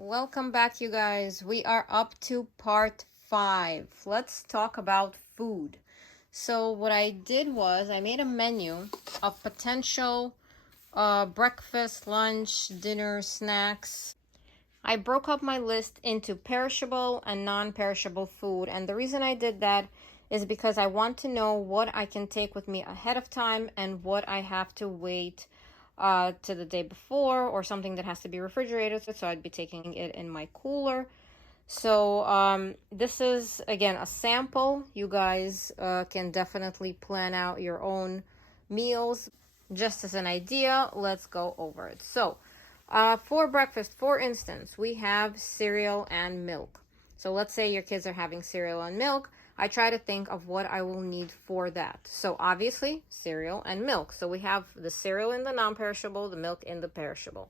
Welcome back, you guys. We are up to part 5. Let's talk about food. So what I did was I made a menu of potential breakfast, lunch, dinner, snacks. I broke up my list into perishable and non-perishable food, and the reason I did that is because I want to know what I can take with me ahead of time and what I have to wait to the day before, or something that has to be refrigerated. So I'd be taking it in my cooler. So this is, again, a sample. You guys can definitely plan out your own meals. Just as an idea, let's go over it. So for breakfast, for instance, we have cereal and milk. So let's say your kids are having cereal and milk. I try to think of what I will need for that. So obviously, cereal and milk. So we have the cereal in the non-perishable, the milk in the perishable.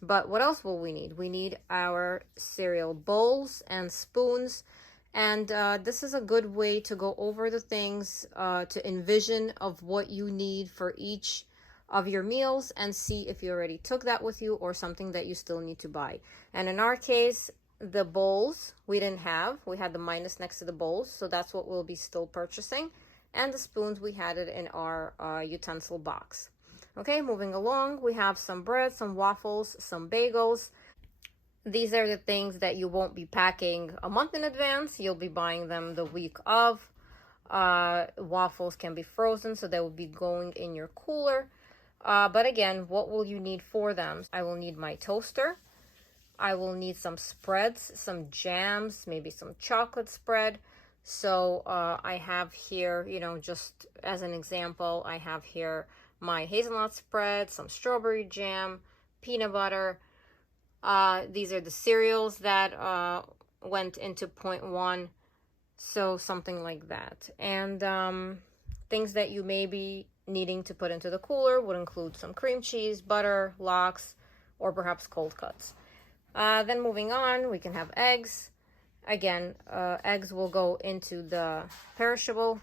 But what else will we need? We need our cereal bowls and spoons. And this is a good way to go over the things, to envision of what you need for each of your meals and see if you already took that with you or something that you still need to buy. And in our case, the bowls we didn't have. We had the minus next to the bowls, so that's what we'll be still purchasing. And the spoons, we had it in our utensil box. Okay, moving along, we have some bread, some waffles, some bagels. These are the things that you won't be packing a month in advance. You'll be buying them the week of. Waffles can be frozen, so they will be going in your cooler. But again, what will you need for them? I will need my toaster. I will need some spreads, some jams, maybe some chocolate spread. So I have here, just as an example, I have here my hazelnut spread, some strawberry jam, peanut butter. These are the cereals that went into point 1. So something like that. And things that you may be needing to put into the cooler would include some cream cheese, butter, lox, or perhaps cold cuts. Then moving on, we can have eggs. Again, eggs will go into the perishable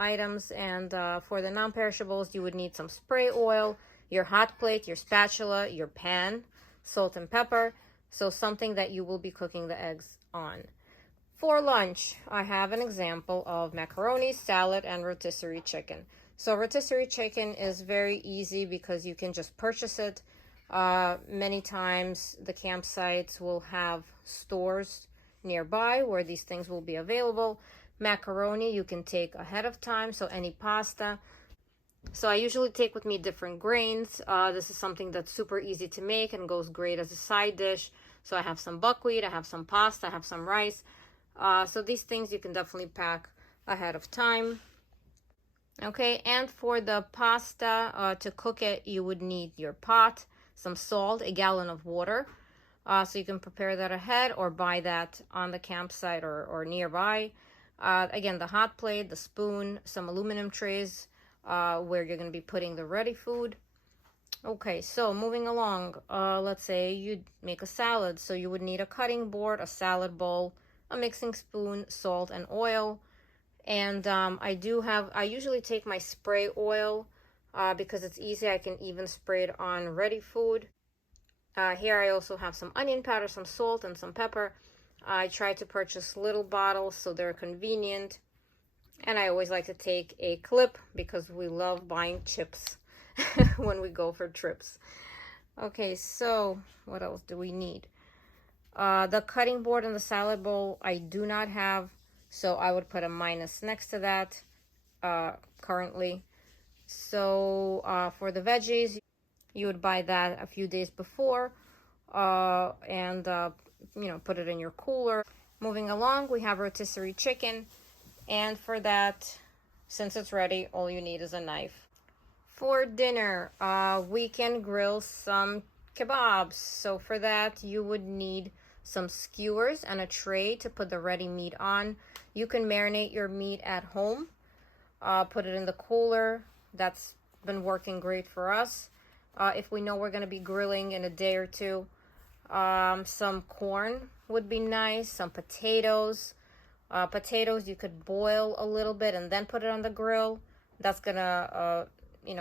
items, and for the non-perishables, you would need some spray oil, your hot plate, your spatula, your pan, salt and pepper, so something that you will be cooking the eggs on. For lunch, I have an example of macaroni, salad, and rotisserie chicken. So rotisserie chicken is very easy because you can just purchase it. Many times the campsites will have stores nearby where these things will be available. Macaroni you can take ahead of time, so any pasta. So I usually take with me different grains. This is something that's super easy to make and goes great as a side dish. So I have some buckwheat, I have some pasta, I have some rice. So these things you can definitely pack ahead of time. Okay, and for the pasta, to cook it, you would need your pot, some salt, a gallon of water. So you can prepare that ahead or buy that on the campsite or nearby. Again, the hot plate, the spoon, some aluminum trays where you're going to be putting the ready food. Okay, so moving along, let's say you make a salad. So you would need a cutting board, a salad bowl, a mixing spoon, salt, and oil. And I usually take my spray oil because it's easy. I can even spray it on ready food. Here I also have some onion powder, some salt, and some pepper. I try to purchase little bottles so they're convenient. And I always like to take a clip because we love buying chips when we go for trips. Okay, so what else do we need? The cutting board and the salad bowl I do not have, so I would put a minus next to that currently. So for the veggies, you would buy that a few days before and put it in your cooler. Moving along, we have rotisserie chicken, and for that, since it's ready, all you need is a knife. For dinner, we can grill some kebabs. So for that, you would need some skewers and a tray to put the ready meat on. You can marinate your meat at home, put it in the cooler. That's been working great for us. If we know we're going to be grilling in a day or two, some corn would be nice, some potatoes. Potatoes you could boil a little bit and then put it on the grill. That's gonna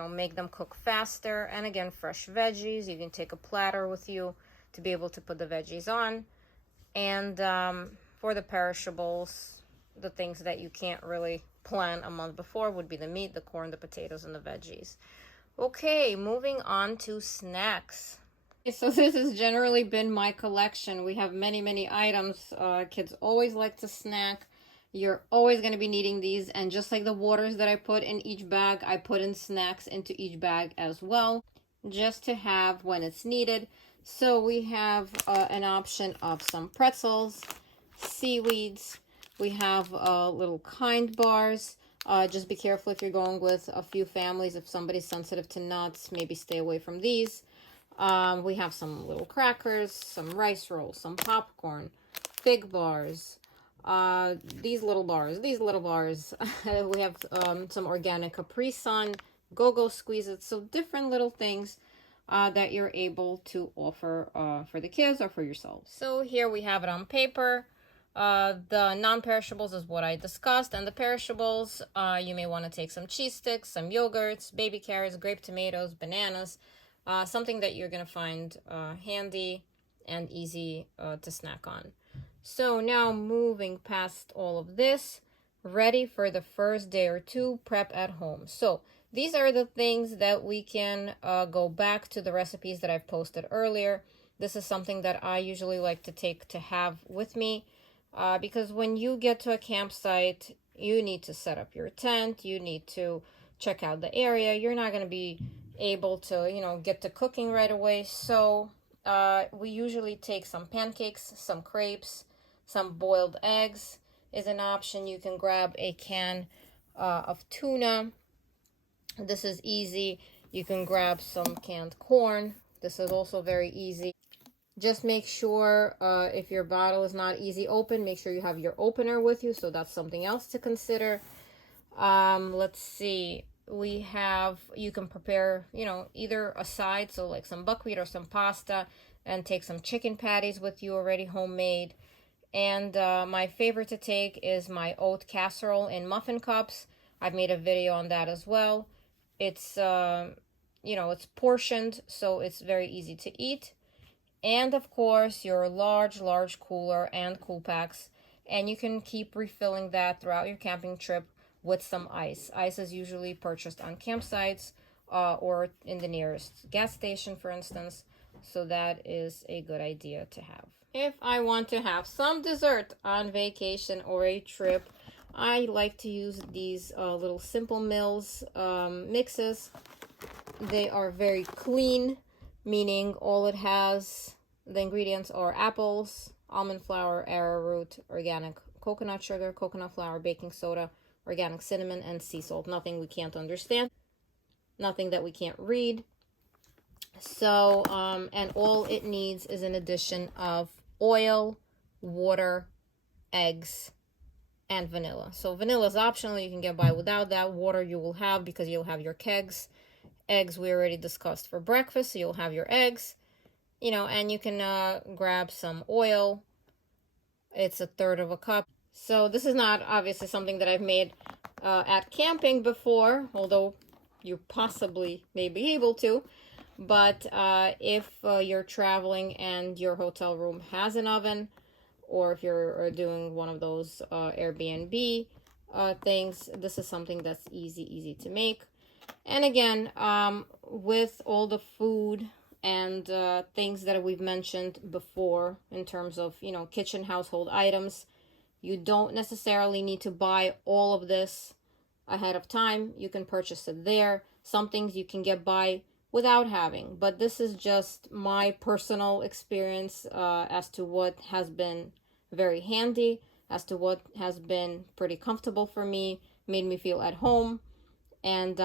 make them cook faster. And again, fresh veggies, you can take a platter with you to be able to put the veggies on. And for the perishables, the things that you can't really plan a month before would be the meat, the corn, the potatoes, and the veggies. Okay, moving on to snacks. So this has generally been my collection. We have many, many items. Kids always like to snack. You're always going to be needing these. And just like the waters that I put in each bag, I put in snacks into each bag as well, just to have when it's needed. So we have an option of some pretzels, seaweeds. We have little kind bars. Just be careful if you're going with a few families. If somebody's sensitive to nuts, maybe stay away from these. We have some little crackers, some rice rolls, some popcorn, fig bars, these little bars. We have some organic Capri Sun, go-go squeezes, so different little things that you're able to offer for the kids or for yourself. So here we have it on paper. The non-perishables is what I discussed, and the perishables, you may want to take some cheese sticks, some yogurts, baby carrots, grape tomatoes, bananas, something that you're going to find handy and easy to snack on. So now moving past all of this, ready for the first day or two prep at home. So these are the things that we can go back to the recipes that I've posted earlier. This is something that I usually like to take to have with me because when you get to a campsite, you need to set up your tent, you need to check out the area. You're not going to be able to, get to cooking right away. So we usually take some pancakes, some crepes, some boiled eggs is an option. You can grab a can of tuna. This is easy. You can grab some canned corn. This is also very easy. Just make sure if your bottle is not easy open, make sure you have your opener with you. So that's something else to consider. Let's see. You can prepare, either a side, so like some buckwheat or some pasta, and take some chicken patties with you already homemade. And my favorite to take is my oat casserole in muffin cups. I've made a video on that as well. It's, it's portioned, so it's very easy to eat. And of course, your large cooler and cool packs. And you can keep refilling that throughout your camping trip with some ice. Ice is usually purchased on campsites or in the nearest gas station, for instance. So that is a good idea to have. If I want to have some dessert on vacation or a trip, I like to use these little Simple Mills mixes. They are very clean, meaning all it has, the ingredients are apples, almond flour, arrowroot, organic coconut sugar, coconut flour, baking soda, organic cinnamon, and sea salt. Nothing we can't understand, nothing that we can't read. So, and all it needs is an addition of oil, water, eggs, and vanilla. So vanilla is optional. You can get by without that. Water you will have because you'll have your kegs. Eggs we already discussed for breakfast, so you'll have your eggs. And you can grab some oil. It's 1/3 of a cup. So this is not obviously something that I've made at camping before, although you possibly may be able to. But if you're traveling and your hotel room has an oven, or if you're doing one of those Airbnb things, this is something that's easy to make. And again, with all the food and things that we've mentioned before in terms of, kitchen household items, you don't necessarily need to buy all of this ahead of time. You can purchase it there. Some things you can get by without having, but this is just my personal experience as to what has been very handy, as to what has been pretty comfortable for me, made me feel at home, and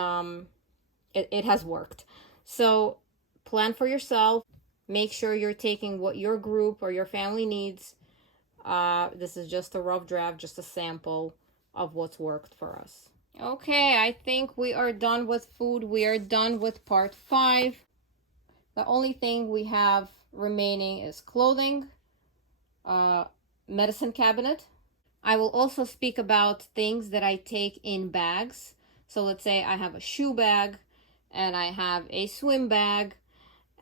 it has worked. So plan for yourself. Make sure you're taking what your group or your family needs. This is just a rough draft, just a sample of what's worked for us. Okay, I think we are done with food. We are done with part 5. The only thing we have remaining is clothing, medicine cabinet. I will also speak about things that I take in bags. So let's say I have a shoe bag and I have a swim bag.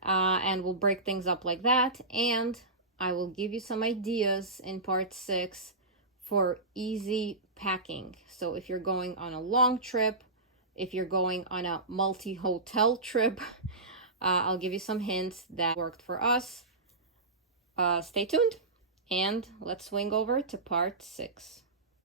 and we'll break things up like that. And I will give you some ideas in part 6 for easy packing. So if you're going on a long trip, if you're going on a multi-hotel trip, I'll give you some hints that worked for us. Stay tuned, and let's swing over to part 6.